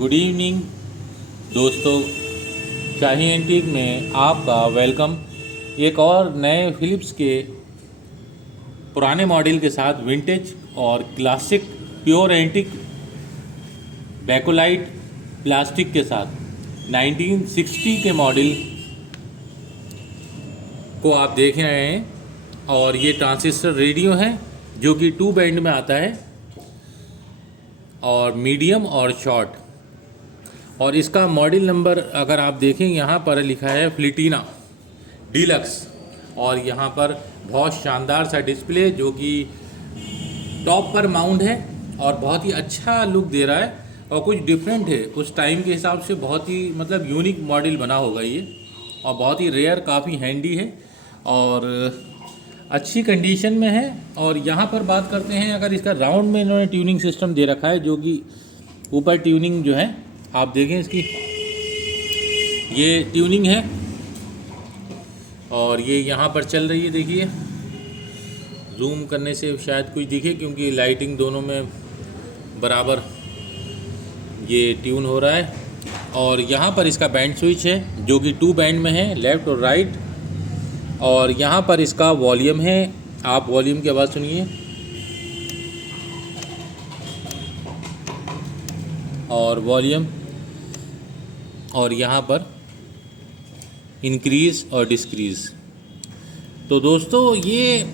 Good evening दोस्तों, शाही antique में आपका वेलकम। एक और नए फिलिप्स के पुराने मॉडल के साथ विंटेज और क्लासिक प्योर एंटीक बैकोलाइट प्लास्टिक के साथ 1960 के मॉडल को आप देख रहे हैं। और ये ट्रांजिस्टर रेडियो है जो कि 2 बैंड में आता है, और मीडियम और शॉर्ट। और इसका मॉडल नंबर अगर आप देखें यहाँ पर लिखा है प्लेटिना डीलक्स, और यहाँ पर बहुत शानदार सा डिस्प्ले जो कि टॉप पर माउंट है और बहुत ही अच्छा लुक दे रहा है और कुछ डिफरेंट है उस टाइम के हिसाब से। बहुत ही मतलब यूनिक मॉडल बना होगा ये, और बहुत ही रेयर, काफ़ी हैंडी है और अच्छी कंडीशन में है। और यहाँ पर बात करते हैं, अगर इसका राउंड में इन्होंने ट्यूनिंग सिस्टम दे रखा है जो कि ऊपर ट्यूनिंग जो है आप देखें इसकी, ये ट्यूनिंग है और ये यहाँ पर चल रही है। देखिए, जूम करने से शायद कुछ दिखे क्योंकि लाइटिंग दोनों में बराबर ये ट्यून हो रहा है। और यहाँ पर इसका बैंड स्विच है जो कि 2 बैंड में है, लेफ़्ट और राइट। और यहाँ पर इसका वॉल्यूम है, आप वॉल्यूम की आवाज़ सुनिए। और वॉल्यूम, और यहाँ पर इंक्रीज़ और डिक्रीज़। तो दोस्तों ये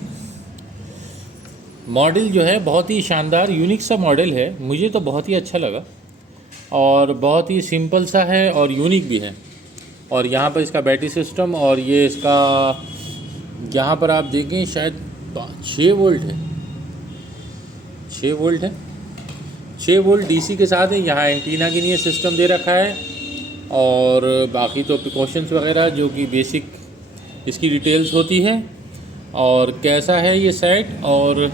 मॉडल जो है बहुत ही शानदार यूनिक सा मॉडल है, मुझे तो बहुत ही अच्छा लगा और बहुत ही सिंपल सा है और यूनिक भी है। और यहाँ पर इसका बैटरी सिस्टम, और ये इसका यहाँ पर आप देखें शायद 6 वोल्ट है, 6 वोल्ट है, 6 वोल्ट डीसी के साथ है। यहाँ एंटीना के लिए सिस्टम दे रखा है और बाकी तो प्रिकॉशंस वगैरह जो कि बेसिक इसकी डिटेल्स होती है। और कैसा है ये सेट और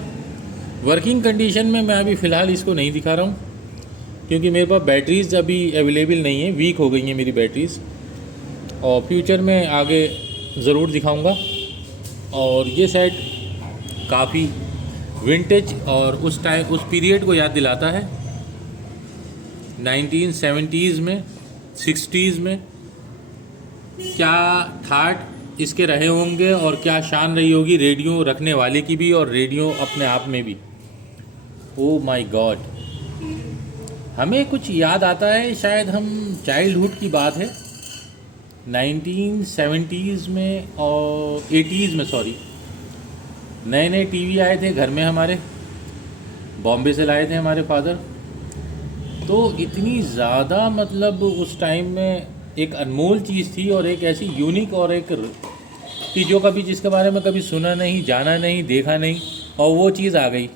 वर्किंग कंडीशन में मैं अभी फ़िलहाल इसको नहीं दिखा रहा हूँ क्योंकि मेरे पास बैटरीज़ अभी अवेलेबल नहीं है, वीक हो गई हैं मेरी बैटरीज़, और फ्यूचर में आगे ज़रूर दिखाऊँगा। और ये सेट काफ़ी विंटेज और उस पीरियड को याद दिलाता है, 1970s में, 60s में क्या ठाट इसके रहे होंगे और क्या शान रही होगी रेडियो रखने वाले की भी और रेडियो अपने आप में भी। ओ माय गॉड, हमें कुछ याद आता है, शायद हम चाइल्डहुड की बात है, 1970s में और 80s में, सॉरी, नए नए टीवी आए थे घर में हमारे, बॉम्बे से लाए थे हमारे फादर। तो इतनी ज़्यादा मतलब उस टाइम में एक अनमोल चीज़ थी और एक ऐसी यूनिक और एक कि जो कभी जिसके बारे में कभी सुना नहीं, जाना नहीं, देखा नहीं, और वो चीज़ आ गई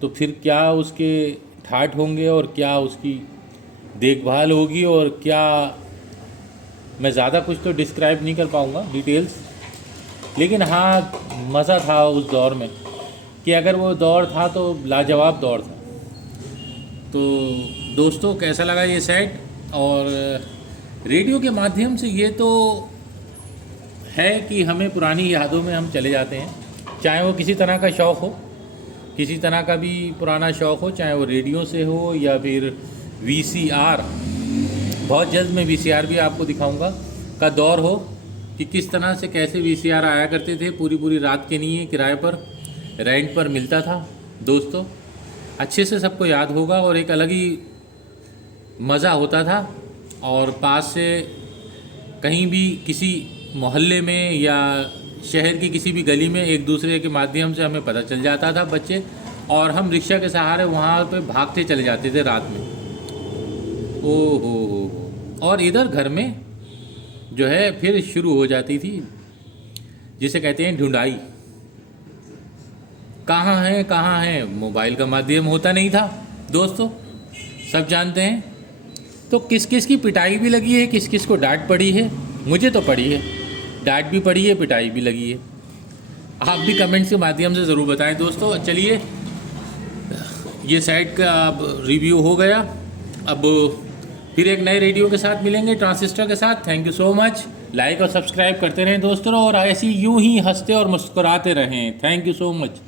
तो फिर क्या उसके ठाठ होंगे और क्या उसकी देखभाल होगी, और क्या, मैं ज़्यादा कुछ तो डिस्क्राइब नहीं कर पाऊँगा डिटेल्स। लेकिन हाँ, मज़ा था उस दौर में कि अगर वो दौर था तो लाजवाब दौर था। तो दोस्तों कैसा लगा ये सेट? और रेडियो के माध्यम से ये तो है कि हमें पुरानी यादों में हम चले जाते हैं, चाहे वो किसी तरह का शौक़ हो, किसी तरह का भी पुराना शौक़ हो, चाहे वो रेडियो से हो या फिर वीसीआर, बहुत जल्द मैं वीसीआर भी आपको दिखाऊंगा, का दौर हो कि किस तरह से कैसे वीसीआर आया करते थे, पूरी पूरी रात के लिए किराए पर, रेंट पर मिलता था। दोस्तों अच्छे से सबको याद होगा और एक अलग ही मज़ा होता था। और पास से कहीं भी किसी मोहल्ले में या शहर की किसी भी गली में एक दूसरे के माध्यम से हमें पता चल जाता था बच्चे, और हम रिक्शा के सहारे वहाँ पे भागते चले जाते थे रात में। ओ हो, और इधर घर में जो है फिर शुरू हो जाती थी जिसे कहते हैं ढूंढाई, कहाँ है। मोबाइल का माध्यम होता नहीं था दोस्तों, सब जानते हैं। तो किस किस की पिटाई भी लगी है, किस किस को डांट पड़ी है। मुझे तो पड़ी है, डांट भी पड़ी है, पिटाई भी लगी है। आप भी कमेंट्स के माध्यम से ज़रूर बताएं दोस्तों। चलिए, ये साइट का अब रिव्यू हो गया, अब फिर एक नए रेडियो के साथ मिलेंगे, ट्रांजिस्टर के साथ। Thank you so much, like और सब्सक्राइब करते रहें दोस्तों, और ऐसी यूं ही हंसते और मुस्कुराते रहें। Thank you so much.